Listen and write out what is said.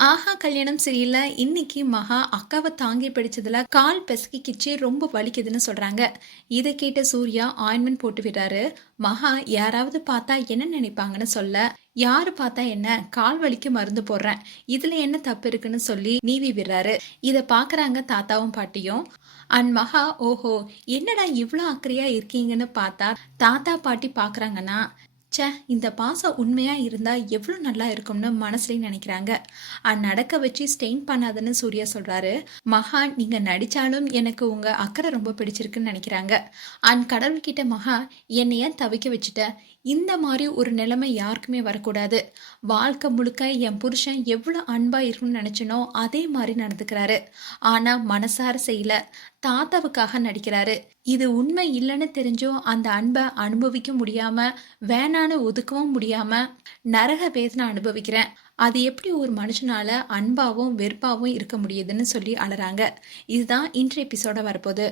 ஆஹா கல்யாணம் சரியில்ல. இன்னைக்கு மகா அக்காவை தாங்கி பிடிச்சதுல கால் பிசக்கிக்கிச்சு ரொம்ப வலிக்குதுன்னு சொல்றாங்க. இதை கேட்ட சூர்யா ஆயின்மெண்ட் போட்டு விடுறாரு. மகா யாராவது பார்த்தா என்ன நினைப்பாங்கன்னு சொல்ல. யாரு பார்த்தா என்ன? கால் வலிக்கு மருந்து போடுறேன். இதுல என்ன தப்பு இருக்குன்னு சொல்லி நீவி விடுறாரு. இதை பாக்குறாங்க தாத்தாவும் பாட்டியும். அண்ட் மகா ஓஹோ என்னடா இவ்வளோ அக்கறையா இருக்கீங்கன்னு பார்த்தா தாத்தா பாட்டி பாக்குறாங்கன்னா ச்சே இந்த பாசம் உண்மையாக இருந்தால் எவ்வளோ நல்லா இருக்கும்னு மனசுலயும் நினைக்கிறாங்க. அந்நடக்க நடக்க வச்சு ஸ்டெயின் பண்ணாதுன்னு சூர்யா சொல்கிறாரு மகா நீங்கள் நடித்தாலும் எனக்கு உங்கள் அக்கறை ரொம்ப பிடிச்சிருக்குன்னு நினைக்கிறாங்க. அன் கடவுள்கிட்ட மகா என்னை ஏன் தவிக்க வச்சுட்ட? இந்த மாதிரி ஒரு நிலைமை யாருக்குமே வரக்கூடாது. வாழ்க்கை முழுக்க என் புருஷன் எவ்வளோ அன்பாக இருக்கும்னு நினச்சனோ அதே மாதிரி நடந்துக்கிறாரு. ஆனால் மனசார செய்யல. தாத்தாவுக்காக நடிக்கிறாரு. இது உண்மை இல்லைன்னு தெரிஞ்சும் அந்த அன்பை அனுபவிக்க முடியாம வேணான்னு ஒதுக்கவும் முடியாம நரக வேதனை அனுபவிக்கிறேன். அது எப்படி ஒரு மனுஷனால அன்பாவும் வெறுப்பாவும் இருக்க முடியுதுன்னு சொல்லி அழறாங்க இதுதான் இன்றைய எபிசோட வரப்போகுது.